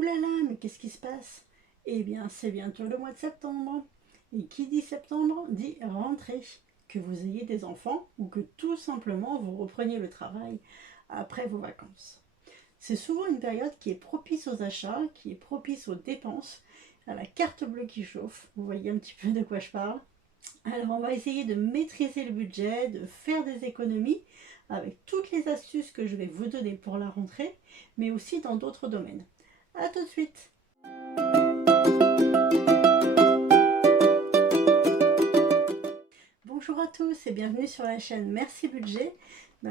Ouh là là, mais qu'est-ce qui se passe? Eh bien, c'est bientôt le mois de septembre. Et qui dit septembre dit rentrée. Que vous ayez des enfants ou que tout simplement vous repreniez le travail après vos vacances. C'est souvent une période qui est propice aux achats, qui est propice aux dépenses, à la carte bleue qui chauffe. Vous voyez un petit peu de quoi je parle. Alors on va essayer de maîtriser le budget, de faire des économies avec toutes les astuces que je vais vous donner pour la rentrée, mais aussi dans d'autres domaines. A tout de suite. Bonjour à tous et bienvenue sur la chaîne Merci Budget.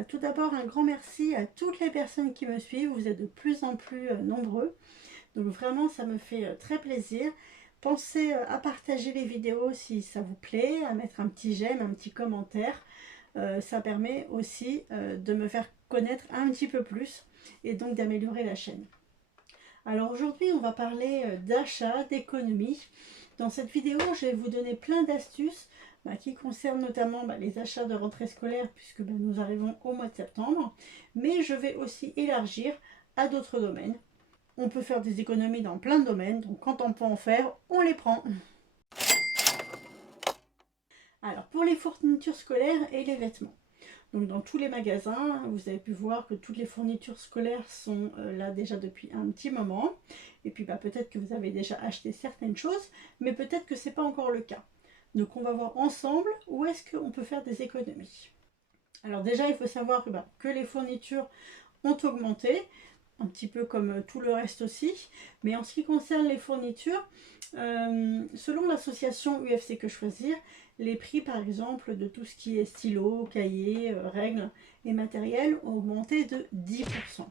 Tout d'abord un grand merci à toutes les personnes qui me suivent, vous êtes de plus en plus nombreux, donc vraiment ça me fait très plaisir. Pensez à partager les vidéos si ça vous plaît, à mettre un petit j'aime, un petit commentaire. Ça permet aussi de me faire connaître un petit peu plus et donc d'améliorer la chaîne. Alors aujourd'hui on va parler d'achat, d'économie. Dans cette vidéo je vais vous donner plein d'astuces qui concernent notamment les achats de rentrée scolaire puisque nous arrivons au mois de septembre. Mais je vais aussi élargir à d'autres domaines. On peut faire des économies dans plein de domaines, donc quand on peut en faire, on les prend. Alors pour les fournitures scolaires et les vêtements. Donc dans tous les magasins, vous avez pu voir que toutes les fournitures scolaires sont là déjà depuis un petit moment. Et puis peut-être que vous avez déjà acheté certaines choses, mais peut-être que ce n'est pas encore le cas. Donc on va voir ensemble où est-ce qu'on peut faire des économies. Alors déjà il faut savoir que les fournitures ont augmenté, un petit peu comme tout le reste aussi. Mais en ce qui concerne les fournitures, selon l'association UFC Que Choisir, les prix par exemple de tout ce qui est stylo, cahier, règles et matériel ont augmenté de 10%.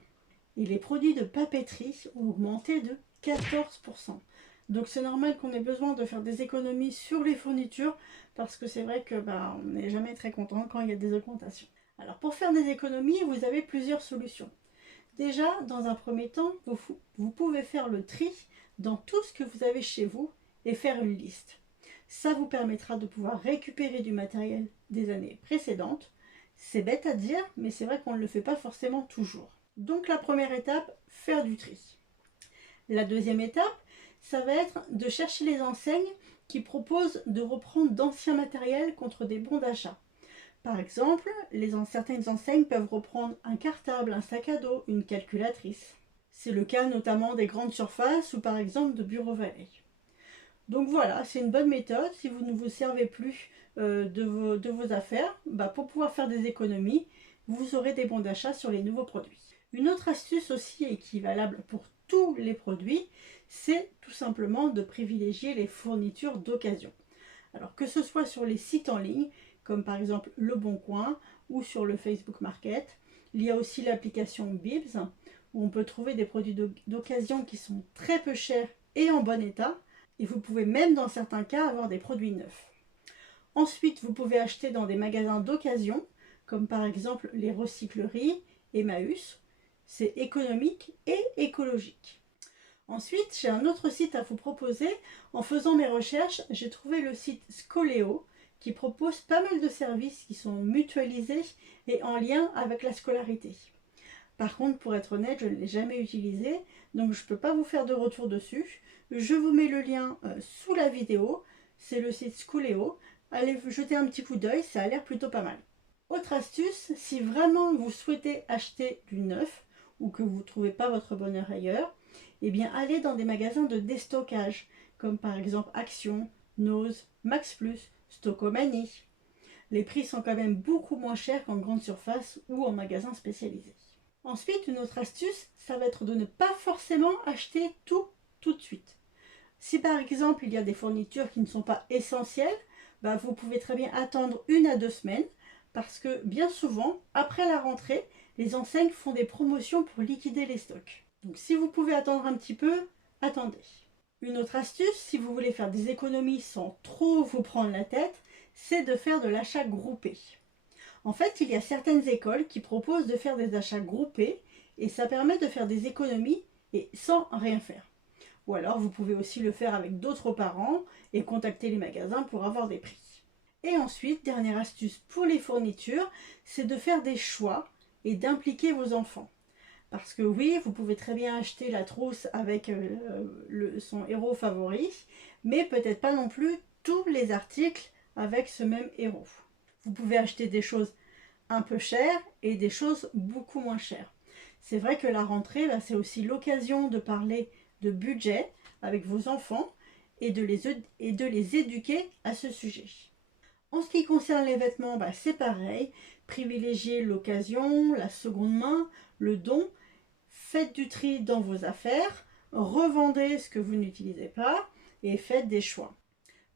Et les produits de papeterie ont augmenté de 14%. Donc c'est normal qu'on ait besoin de faire des économies sur les fournitures parce que c'est vrai que on n'est jamais très content quand il y a des augmentations. Alors pour faire des économies, vous avez plusieurs solutions. Déjà, dans un premier temps, vous pouvez faire le tri dans tout ce que vous avez chez vous et faire une liste. Ça vous permettra de pouvoir récupérer du matériel des années précédentes. C'est bête à dire, mais c'est vrai qu'on ne le fait pas forcément toujours. Donc la première étape, faire du tri. La deuxième étape, ça va être de chercher les enseignes qui proposent de reprendre d'anciens matériels contre des bons d'achat. Par exemple, certaines enseignes peuvent reprendre un cartable, un sac à dos, une calculatrice. C'est le cas notamment des grandes surfaces ou par exemple de Bureau Vallée. Donc voilà, c'est une bonne méthode si vous ne vous servez plus de vos affaires. Pour pouvoir faire des économies, vous aurez des bons d'achat sur les nouveaux produits. Une autre astuce aussi et qui est valable pour tous les produits, c'est tout simplement de privilégier les fournitures d'occasion. Alors que ce soit sur les sites en ligne, comme par exemple Le Bon Coin ou sur le Facebook Market, il y a aussi l'application Bibs où on peut trouver des produits d'occasion qui sont très peu chers et en bon état. Et vous pouvez même dans certains cas avoir des produits neufs. Ensuite, vous pouvez acheter dans des magasins d'occasion, comme par exemple les recycleries, Emmaüs. C'est économique et écologique. Ensuite, j'ai un autre site à vous proposer. En faisant mes recherches, j'ai trouvé le site Scholeo qui propose pas mal de services qui sont mutualisés et en lien avec la scolarité. Par contre, pour être honnête, je ne l'ai jamais utilisé, donc je ne peux pas vous faire de retour dessus. Je vous mets le lien sous la vidéo, c'est le site Scholeo. Allez jeter un petit coup d'œil, ça a l'air plutôt pas mal. Autre astuce, si vraiment vous souhaitez acheter du neuf ou que vous ne trouvez pas votre bonheur ailleurs, eh bien allez dans des magasins de déstockage, comme par exemple Action, Nose, Max Plus, Stockomanie. Les prix sont quand même beaucoup moins chers qu'en grande surface ou en magasin spécialisé. Ensuite, une autre astuce, ça va être de ne pas forcément acheter tout de suite. Si par exemple il y a des fournitures qui ne sont pas essentielles, vous pouvez très bien attendre 1 à 2 semaines parce que bien souvent, après la rentrée, les enseignes font des promotions pour liquider les stocks. Donc si vous pouvez attendre un petit peu, attendez. Une autre astuce, si vous voulez faire des économies sans trop vous prendre la tête, c'est de faire de l'achat groupé. En fait, il y a certaines écoles qui proposent de faire des achats groupés et ça permet de faire des économies et sans rien faire. Ou alors vous pouvez aussi le faire avec d'autres parents et contacter les magasins pour avoir des prix. Et ensuite, dernière astuce pour les fournitures, c'est de faire des choix et d'impliquer vos enfants. Parce que oui, vous pouvez très bien acheter la trousse avec son héros favori, mais peut-être pas non plus tous les articles avec ce même héros. Vous pouvez acheter des choses un peu chères et des choses beaucoup moins chères. C'est vrai que la rentrée, c'est aussi l'occasion de parler de budget avec vos enfants et de les éduquer à ce sujet. En ce qui concerne les vêtements, c'est pareil. Privilégiez l'occasion, la seconde main, le don. Faites du tri dans vos affaires, revendez ce que vous n'utilisez pas et faites des choix.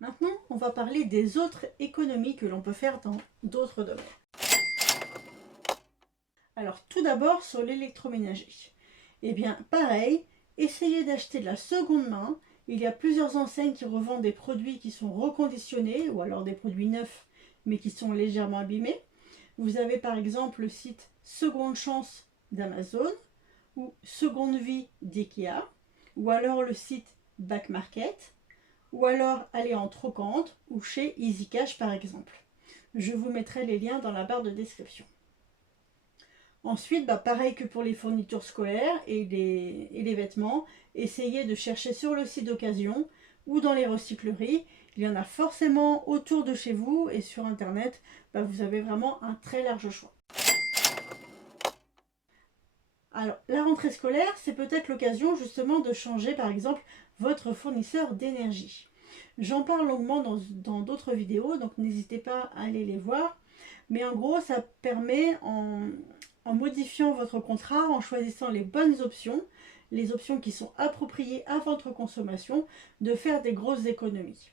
Maintenant, on va parler des autres économies que l'on peut faire dans d'autres domaines. Alors, tout d'abord sur l'électroménager. Eh bien, pareil, essayez d'acheter de la seconde main. Il y a plusieurs enseignes qui revendent des produits qui sont reconditionnés ou alors des produits neufs mais qui sont légèrement abîmés. Vous avez par exemple le site Seconde Chance d'Amazon ou Seconde Vie d'IKEA ou alors le site Back Market ou alors aller en Trocante ou chez Easy Cash par exemple. Je vous mettrai les liens dans la barre de description. Ensuite, pareil que pour les fournitures scolaires et les vêtements, essayez de chercher sur le site d'occasion ou dans les recycleries. Il y en a forcément autour de chez vous et sur internet, vous avez vraiment un très large choix. Alors, la rentrée scolaire, c'est peut-être l'occasion justement de changer par exemple votre fournisseur d'énergie. J'en parle longuement dans d'autres vidéos, donc n'hésitez pas à aller les voir. Mais en gros, ça permet en modifiant votre contrat, en choisissant les bonnes options, les options qui sont appropriées à votre consommation, de faire des grosses économies.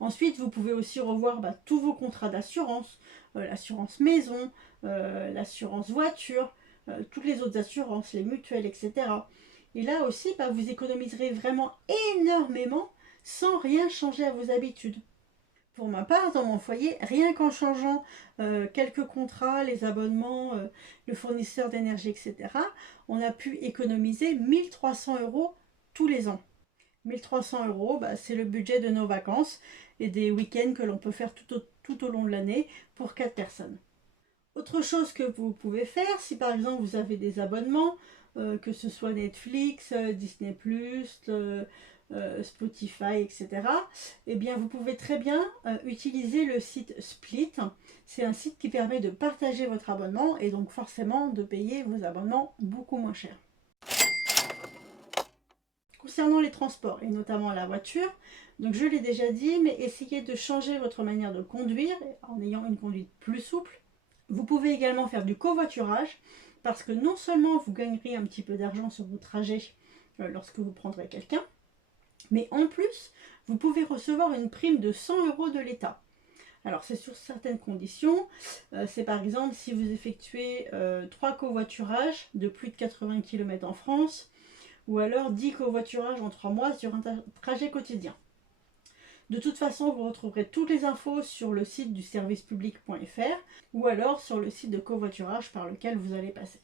Ensuite, vous pouvez aussi revoir tous vos contrats d'assurance, l'assurance maison, l'assurance voiture, toutes les autres assurances, les mutuelles, etc. Et là aussi, vous économiserez vraiment énormément sans rien changer à vos habitudes. Pour ma part, dans mon foyer, rien qu'en changeant quelques contrats, les abonnements, le fournisseur d'énergie, etc., on a pu économiser 1 300 € tous les ans. 1 300 €, c'est le budget de nos vacances et des week-ends que l'on peut faire tout au long de l'année pour 4 personnes. Autre chose que vous pouvez faire, si par exemple vous avez des abonnements, que ce soit Netflix, Disney+, Spotify, etc., eh bien vous pouvez très bien utiliser le site Split. C'est un site qui permet de partager votre abonnement et donc forcément de payer vos abonnements beaucoup moins cher. Concernant les transports et notamment la voiture, donc je l'ai déjà dit, mais essayez de changer votre manière de conduire en ayant une conduite plus souple. Vous pouvez également faire du covoiturage parce que non seulement vous gagnerez un petit peu d'argent sur vos trajets lorsque vous prendrez quelqu'un, mais en plus, vous pouvez recevoir une prime de 100 € de l'État. Alors c'est sur certaines conditions, c'est par exemple si vous effectuez 3 covoiturages de plus de 80 km en France, ou alors 10 covoiturages en 3 mois sur un trajet quotidien. De toute façon, vous retrouverez toutes les infos sur le site du servicepublic.fr ou alors sur le site de covoiturage par lequel vous allez passer.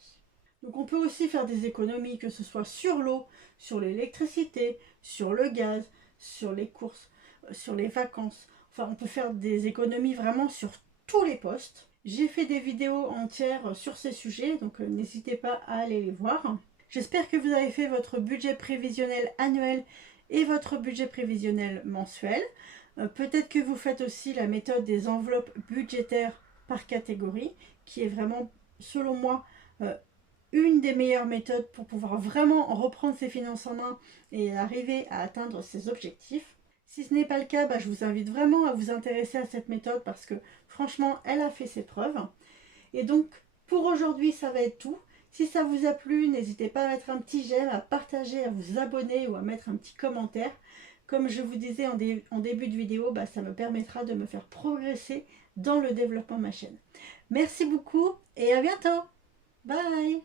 Donc on peut aussi faire des économies, que ce soit sur l'eau, sur l'électricité, sur le gaz, sur les courses, sur les vacances. Enfin, on peut faire des économies vraiment sur tous les postes. J'ai fait des vidéos entières sur ces sujets, donc n'hésitez pas à aller les voir. J'espère que vous avez fait votre budget prévisionnel annuel et votre budget prévisionnel mensuel. Peut-être que vous faites aussi la méthode des enveloppes budgétaires par catégorie, qui est vraiment, selon moi, une des meilleures méthodes pour pouvoir vraiment reprendre ses finances en main et arriver à atteindre ses objectifs. Si ce n'est pas le cas, je vous invite vraiment à vous intéresser à cette méthode parce que franchement, elle a fait ses preuves. Et donc, pour aujourd'hui, ça va être tout. Si ça vous a plu, n'hésitez pas à mettre un petit j'aime, à partager, à vous abonner ou à mettre un petit commentaire. Comme je vous disais en début de vidéo, ça me permettra de me faire progresser dans le développement de ma chaîne. Merci beaucoup et à bientôt. Bye.